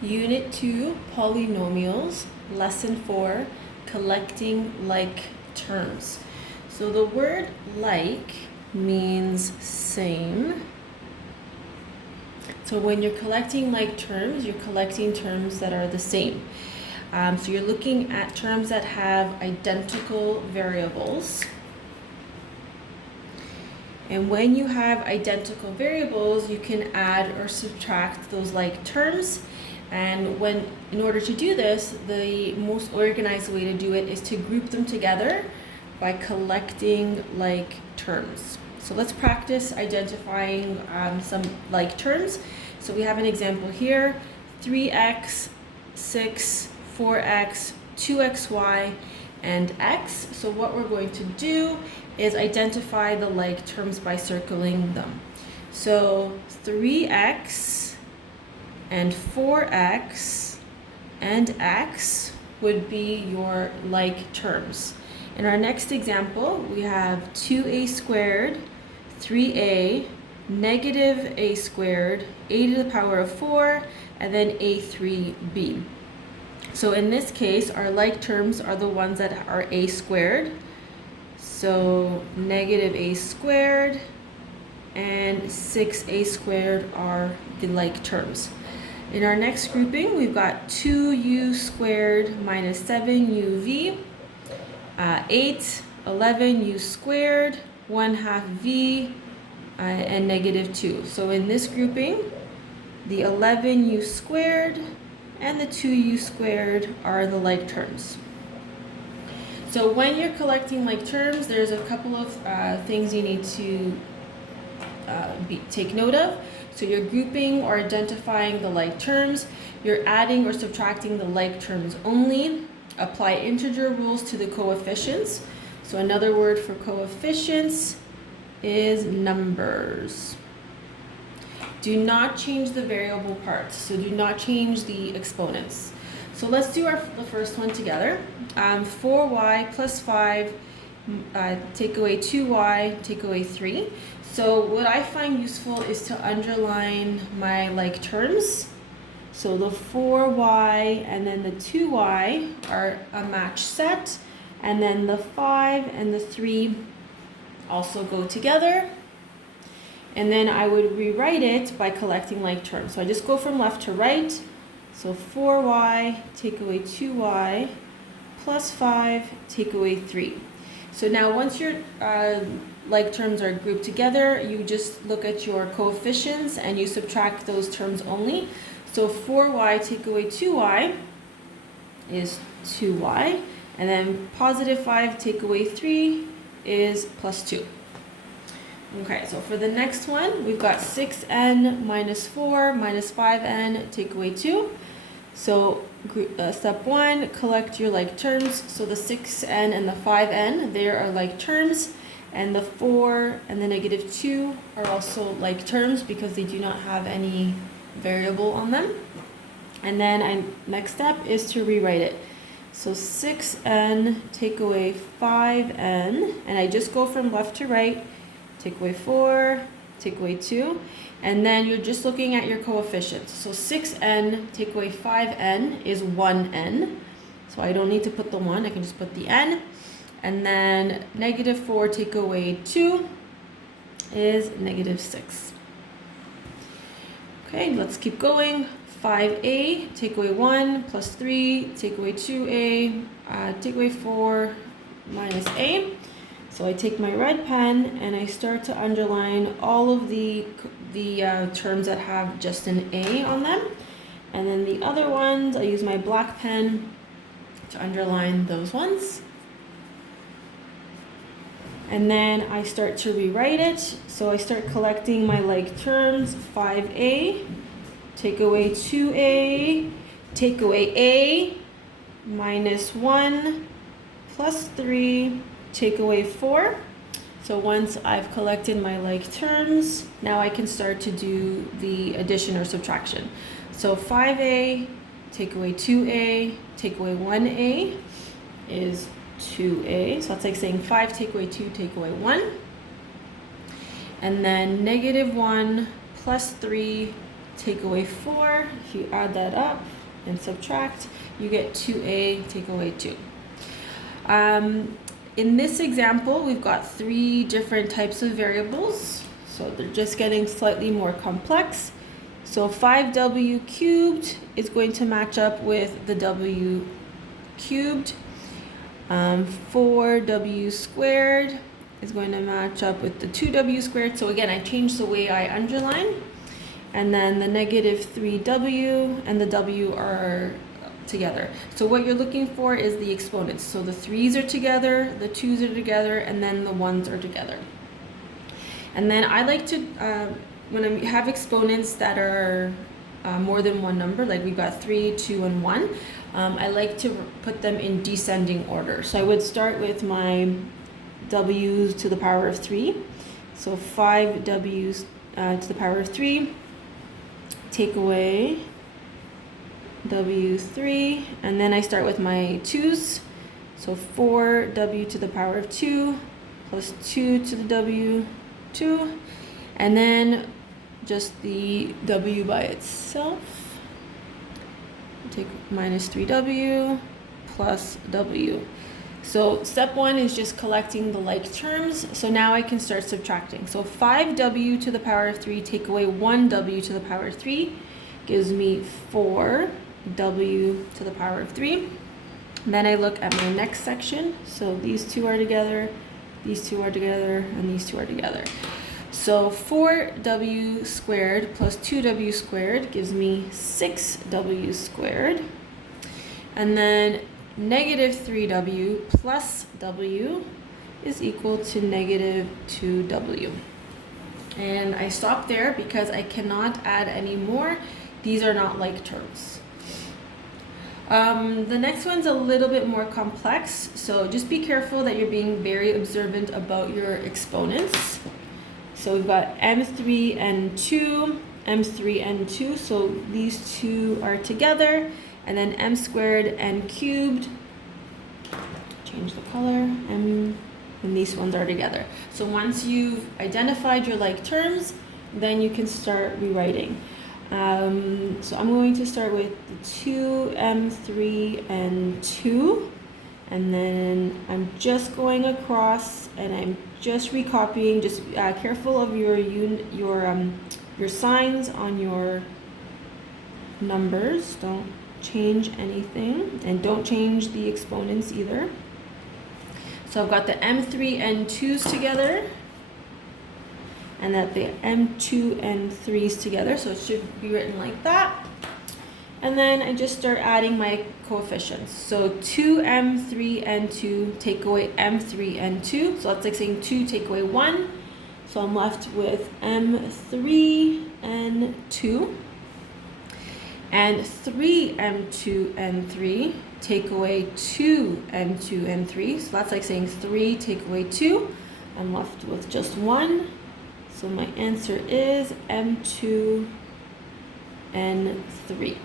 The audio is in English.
Unit 2, Polynomials, Lesson 4, Collecting like terms. So the word like means same. So when you're collecting like terms, you're collecting terms that are the same. So you're looking at terms that have identical variables. And when you have identical variables, you can add or subtract those like terms. And in order to do this, the most organized way to do it is to group them together by collecting like terms. So let's practice identifying some like terms. So we have an example here: 3x, 6, 4x, 2xy, and x. So what we're going to do is identify the like terms by circling them. So 3x and 4x and x would be your like terms. In our next example, we have 2a squared, 3a, negative a squared, a to the power of 4, and then a3b. So in this case, our like terms are the ones that are a squared. So negative a squared and 6a squared are the like terms. In our next grouping, we've got 2u squared minus 7uv, 8, 11u squared, 1/2 v, and negative 2. So in this grouping, the 11u squared and the 2u squared are the like terms. So when you're collecting like terms, there's a couple of things you need to take note of. So you're grouping or identifying the like terms, you're adding or subtracting the like terms only, apply integer rules to the coefficients. So another word for coefficients is numbers. Do not change the variable parts, so do not change the exponents. So let's do the first one together. 4y plus 5, take away 2y, take away 3. So what I find useful is to underline my like terms. So the 4y and then the 2y are a match set, and then the 5 and the 3 also go together. And then I would rewrite it by collecting like terms. So I just go from left to right. So 4y, take away 2y, plus 5, take away 3. So now once your like terms are grouped together, you just look at your coefficients and you subtract those terms only. So 4y take away 2y is 2y, and then positive 5 take away 3 is plus 2. Okay, so for the next one, we've got 6n minus 4 minus 5n take away 2. So step 1, collect your like terms. So the 6n and the 5n, they are like terms, and the 4 and the negative 2 are also like terms because they do not have any variable on them. And then next step is to rewrite it. So 6n take away 5n, and I just go from left to right. Take away 4, take away 2, and then you're just looking at your coefficients. So 6n take away 5n is 1n, so I don't need to put the 1, I can just put the n. And then negative 4 take away 2 is negative 6. Okay, let's keep going. 5a take away 1 plus 3 take away 2a, take away 4 minus a. So I take my red pen and I start to underline all of the terms that have just an A on them. And then the other ones, I use my black pen to underline those ones. And then I start to rewrite it. So I start collecting my like terms. 5a, take away 2a, take away a, minus 1, plus 3, take away 4. So once I've collected my like terms, now I can start to do the addition or subtraction. So 5a, take away 2a, take away 1a is 2a. So that's like saying 5 take away 2, take away 1. And then negative 1 plus 3 take away 4. If you add that up and subtract, you get 2a take away 2. In this example, we've got 3 different types of variables, so they're just getting slightly more complex. So 5w cubed is going to match up with the w cubed. 4w squared is going to match up with the 2w squared. So again, I changed the way I underline. And then the negative 3w and the w are together. So what you're looking for is the exponents. So the 3's are together, the 2's are together, and then the 1's are together. And then I like to, when I have exponents that are more than one number, like we've got 3, 2, and 1, I like to put them in descending order. So I would start with my w's to the power of 3. So 5w's to the power of 3, take away w3, and then I start with my 2's. So 4w to the power of 2 plus 2 to the w2, and then just the w by itself. Take minus 3w plus w. So step 1 is just collecting the like terms. So now I can start subtracting. So 5w to the power of 3 take away 1w to the power of 3 gives me 4w to the power of 3. And then I look at my next section. So these 2 are together, these 2 are together, and these 2 are together. So 4w squared plus 2w squared gives me 6w squared. And then negative 3w plus w is equal to negative 2w. And I stop there because I cannot add any more. These are not like terms. The next one's a little bit more complex, so just be careful that you're being very observant about your exponents. So we've got m3 and 2, m3 and 2, so these 2 are together, and then m squared and cubed, change the color, and these ones are together. So once you've identified your like terms, then you can start rewriting. So I'm going to start with the 2, m3 and 2, and then I'm just going across and I'm just recopying. Just careful of your signs on your numbers. Don't change anything, and don't change the exponents either. So I've got the m3 and 2's together, and that the m2 and 3's together, so it should be written like that. And then I just start adding my coefficients. So 2m3 and 2 take away m3 and 2. So that's like saying 2 take away 1. So I'm left with m3 and 2. And 3m2 and 3 take away 2m2 and 3. So that's like saying 3 take away 2. I'm left with just 1. So my answer is m2 and 3.